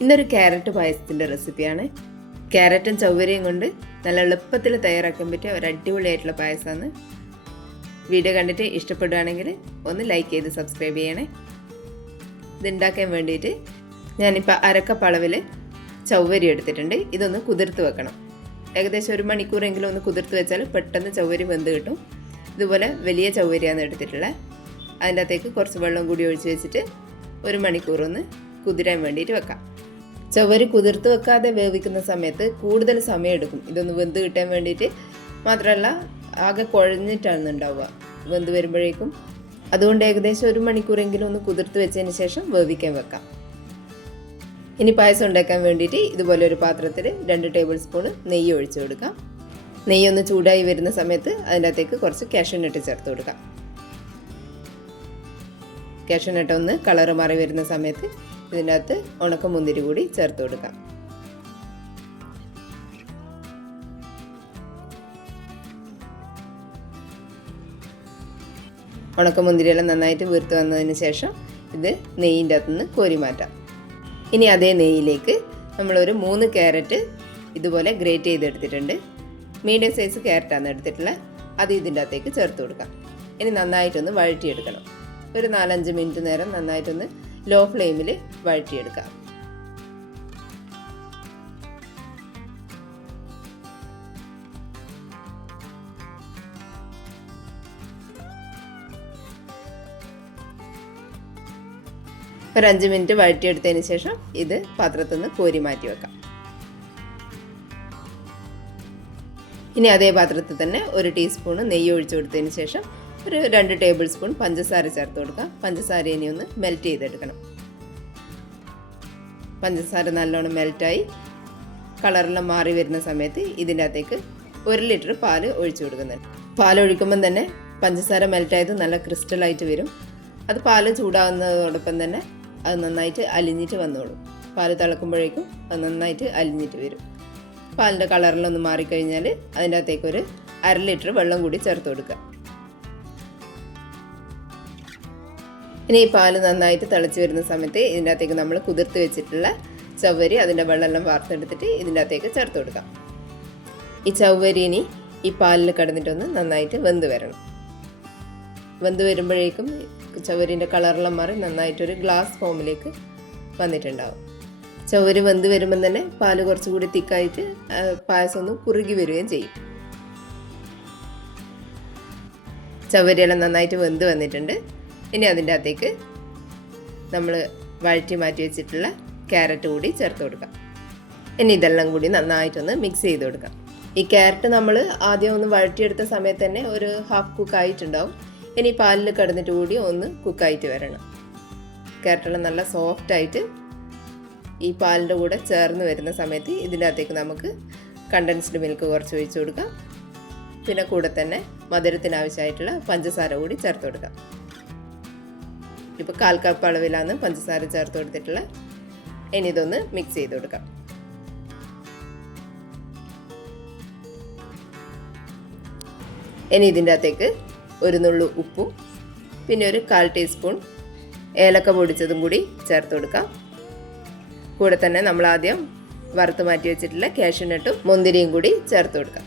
ഇന്നൊരു ക്യാരറ്റ് പായസത്തിന്റെ റെസിപ്പിയാണ്. ക്യാരറ്റും ചൗവരയും കൊണ്ട് നല്ല എളുപ്പത്തിൽ തയ്യാറാക്കാൻ പറ്റിയ ഒരു അടിപൊളിയായിട്ടുള്ള പായസമാണ്. വീഡിയോ കണ്ടിട്ട് ഇഷ്ടപ്പെടുകയാണെങ്കിൽ ഒന്ന് ലൈക്ക് ചെയ്ത് സബ്സ്ക്രൈബ് ചെയ്യണേ. ഇതുണ്ടാക്കാൻ വേണ്ടിയിട്ട് ഞാനിപ്പോൾ അരക്കപ്പ് അളവിൽ ചൗവരി എടുത്തിട്ടുണ്ട്. ഇതൊന്ന് കുതിർത്ത് വെക്കണം. ഏകദേശം ഒരു മണിക്കൂറെങ്കിലും ഒന്ന് കുതിർത്ത് വെച്ചാൽ പെട്ടെന്ന് ചൗവരി വെന്ത് കിട്ടും. ഇതുപോലെ വലിയ ചൗവരിയാണ് എടുത്തിട്ടുള്ളത്. അതിന്റെ അകത്തേക്ക് കുറച്ച് വെള്ളം കൂടി ഒഴിച്ച് വെച്ചിട്ട് ഒരു മണിക്കൂർ ഒന്ന് കുതിരാൻ വേണ്ടിയിട്ട് വെക്കാം. ചവര് കുതിർത്ത് വെക്കാതെ വേവിക്കുന്ന സമയത്ത് കൂടുതൽ സമയം എടുക്കും. ഇതൊന്ന് വെന്ത് കിട്ടാൻ വേണ്ടിയിട്ട് മാത്രമല്ല ആകെ കുഴഞ്ഞിട്ടാണ് ഉണ്ടാവുക വെന്ത് വരുമ്പോഴേക്കും. അതുകൊണ്ട് ഏകദേശം ഒരു മണിക്കൂറെങ്കിലും ഒന്ന് കുതിർത്ത് വെച്ചതിന് ശേഷം വേവിക്കാൻ വെക്കാം. ഇനി പായസം ഉണ്ടാക്കാൻ വേണ്ടിയിട്ട് ഇതുപോലെ ഒരു പാത്രത്തിൽ രണ്ട് ടേബിൾ സ്പൂൺ നെയ്യ് ഒഴിച്ചു കൊടുക്കാം. നെയ്യ് ഒന്ന് ചൂടായി വരുന്ന സമയത്ത് അതിന്റെ അകത്തേക്ക് കുറച്ച് കാഷ്യനട്ട് ചേർത്ത് കൊടുക്കാം. കാഷ്യനട്ട് ഒന്ന് കളറ് മാറി വരുന്ന സമയത്ത് ഇതിന്റെ അകത്ത് ഉണക്കമുന്തിരി കൂടി ചേർത്ത് കൊടുക്കാം. ഉണക്കമുന്തിരിയെല്ലാം നന്നായിട്ട് വീർത്ത് വന്നതിന് ശേഷം ഇത് നെയ്യിന്റെ അകത്തുനിന്ന് കോരി മാറ്റാം. ഇനി അതേ നെയ്യിലേക്ക് നമ്മളൊരു മൂന്ന് ക്യാരറ്റ് ഇതുപോലെ ഗ്രേറ്റ് ചെയ്തെടുത്തിട്ടുണ്ട്. മീഡിയം സൈസ് ക്യാരറ്റാണ് എടുത്തിട്ടുള്ളത്. അത് ഇതിന്റെ അകത്തേക്ക് ചേർത്ത് കൊടുക്കാം. ഇനി നന്നായിട്ടൊന്ന് വഴറ്റിയെടുക്കണം. ഒരു നാലഞ്ച് മിനിറ്റ് നേരം നന്നായിട്ടൊന്ന് ലോ ഫ്ലെയിമിൽ വഴറ്റിയെടുക്കാം. ഒരു അഞ്ച് മിനിറ്റ് വഴറ്റിയെടുത്തതിന് ശേഷം ഇത് പാത്രത്തിൽ നിന്ന് കോരി മാറ്റി വെക്കാം. ഇനി അതേ പാത്രത്തിൽ തന്നെ ഒരു ടീസ്പൂൺ നെയ്യ് ഒഴിച്ചു കൊടുത്തതിന് ശേഷം ഒരു രണ്ട് ടേബിൾ സ്പൂൺ പഞ്ചസാര ചേർത്ത് കൊടുക്കുക പഞ്ചസാര ഇനി ഒന്ന് മെൽറ്റ് ചെയ്തെടുക്കണം. പഞ്ചസാര നല്ലോണം മെൽറ്റായി കളറെല്ലാം മാറി വരുന്ന സമയത്ത് ഇതിന്റെ അകത്തേക്ക് ഒരു ലിറ്റർ പാൽ ഒഴിച്ചു കൊടുക്കുന്നുണ്ട്. പാൽ ഒഴിക്കുമ്പം തന്നെ പഞ്ചസാര മെൽറ്റായത് നല്ല ക്രിസ്റ്റലായിട്ട് വരും. അത് പാൽ ചൂടാവുന്നതോടൊപ്പം തന്നെ അത് നന്നായിട്ട് അലിഞ്ഞിട്ട് വന്നോളും. പാൽ തിളക്കുമ്പോഴേക്കും അത് നന്നായിട്ട് അലിഞ്ഞിട്ട് വരും. പാലിന്റെ കളറിലൊന്ന് മാറിക്കഴിഞ്ഞാൽ അതിന്റെ അകത്തേക്ക് ഒരു അര ലിറ്റർ വെള്ളം കൂടി ചേർത്ത് കൊടുക്കുക. ഇനി ഈ പാൽ നന്നായിട്ട് തിളച്ച് വരുന്ന സമയത്ത് ഇതിന്റെ അകത്തേക്ക് നമ്മൾ കുതിർത്ത് വെച്ചിട്ടുള്ള ചവ്വരി അതിന്റെ വെള്ളമെല്ലാം വാർത്തെടുത്തിട്ട് ഇതിന്റെ അകത്തേക്ക് ചേർത്ത് കൊടുക്കാം. ഈ ചവ്വരി ഇനി ഈ പാലിൽ കിടന്നിട്ടൊന്ന് നന്നായിട്ട് വെന്ത് വരണം. വെന്ത് വരുമ്പോഴേക്കും ചവരിന്റെ കളറെല്ലാം മാറി നന്നായിട്ടൊരു ഗ്ലാസ് ഫോമിലേക്ക് വന്നിട്ടുണ്ടാവും. ചവര് വെന്ത് വരുമ്പം തന്നെ പാൽ കുറച്ചുകൂടി തിക്കായിട്ട് പായസം ഒന്ന് കുറുകി വരികയും ചെയ്യും. ചവരിയെല്ലാം നന്നായിട്ട് വെന്ത് വന്നിട്ടുണ്ട്. ഇനി അതിന്റെ അകത്തേക്ക് നമ്മൾ വഴറ്റി മാറ്റി വെച്ചിട്ടുള്ള ക്യാരറ്റ് കൂടി ചേർത്ത് കൊടുക്കാം. ഇനി ഇതെല്ലാം കൂടി നന്നായിട്ടൊന്ന് മിക്സ് ചെയ്ത് കൊടുക്കാം. ഈ ക്യാരറ്റ് നമ്മൾ ആദ്യം ഒന്ന് വഴറ്റിയെടുത്ത സമയത്ത് തന്നെ ഒരു ഹാഫ് കുക്ക് ആയിട്ടുണ്ടാവും. ഇനി പാലിൽ കിടന്നിട്ട് കൂടി ഒന്ന് കുക്കായിട്ട് വരണം. ക്യാരറ്റെല്ലാം നല്ല സോഫ്റ്റായിട്ട് ഈ പാലിന്റെ കൂടെ ചേർന്ന് വരുന്ന സമയത്ത് ഇതിന്റെ അകത്തേക്ക് നമുക്ക് കണ്ടൻസ്ഡ് മിൽക്ക് കുറച്ച് ഒഴിച്ച് കൊടുക്കാം. പിന്നെ കൂടെ തന്നെ മധുരത്തിനാവശ്യമായിട്ടുള്ള പഞ്ചസാര കൂടി ചേർത്ത് കൊടുക്കാം. ഇപ്പോൾ കാൽ കപ്പ് അളവിലാണ് പഞ്ചസാര ചേർത്ത് കൊടുത്തിട്ടുള്ള. ഇനി ഇതൊന്ന് മിക്സ് ചെയ്ത് കൊടുക്കാം. ഇനി ഇതിന്റെ അകത്തേക്ക് ഒരു നുള്ളു ഉപ്പും പിന്നെ ഒരു കാൽ ടീസ്പൂൺ ഏലക്ക പൊടിച്ചതും കൂടി ചേർത്ത് കൊടുക്കാം. കൂടെ തന്നെ നമ്മൾ ആദ്യം വറുത്ത് മാറ്റി വെച്ചിട്ടുള്ള കാഷ്യൂനട്ടും മുന്തിരിയും കൂടി ചേർത്ത് കൊടുക്കാം.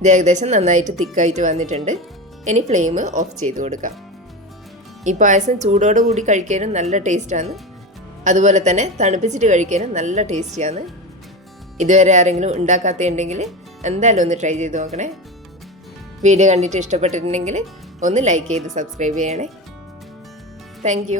ഇത് ഏകദേശം നന്നായിട്ട് തിക്കായിട്ട് വന്നിട്ടുണ്ട്. ഇനി ഫ്ലെയിം ഓഫ് ചെയ്ത് കൊടുക്കുക ഈ പായസം ചൂടോടെ കൂടി കഴിക്കാനും നല്ല ടേസ്റ്റാണ് അതുപോലെ തന്നെ തണുപ്പിച്ചിട്ട് കഴിക്കാനും നല്ല ടേസ്റ്റിയാണ് ഇതുവരെ ആരെങ്കിലും ഉണ്ടാക്കാത്തതുണ്ടെങ്കിൽ എന്തായാലും ഒന്ന് ട്രൈ ചെയ്ത് നോക്കണേ. വീഡിയോ കണ്ടിട്ട് ഇഷ്ടപ്പെട്ടിട്ടുണ്ടെങ്കിൽ ഒന്ന് ലൈക്ക് ചെയ്ത് സബ്സ്ക്രൈബ് ചെയ്യണേ. താങ്ക്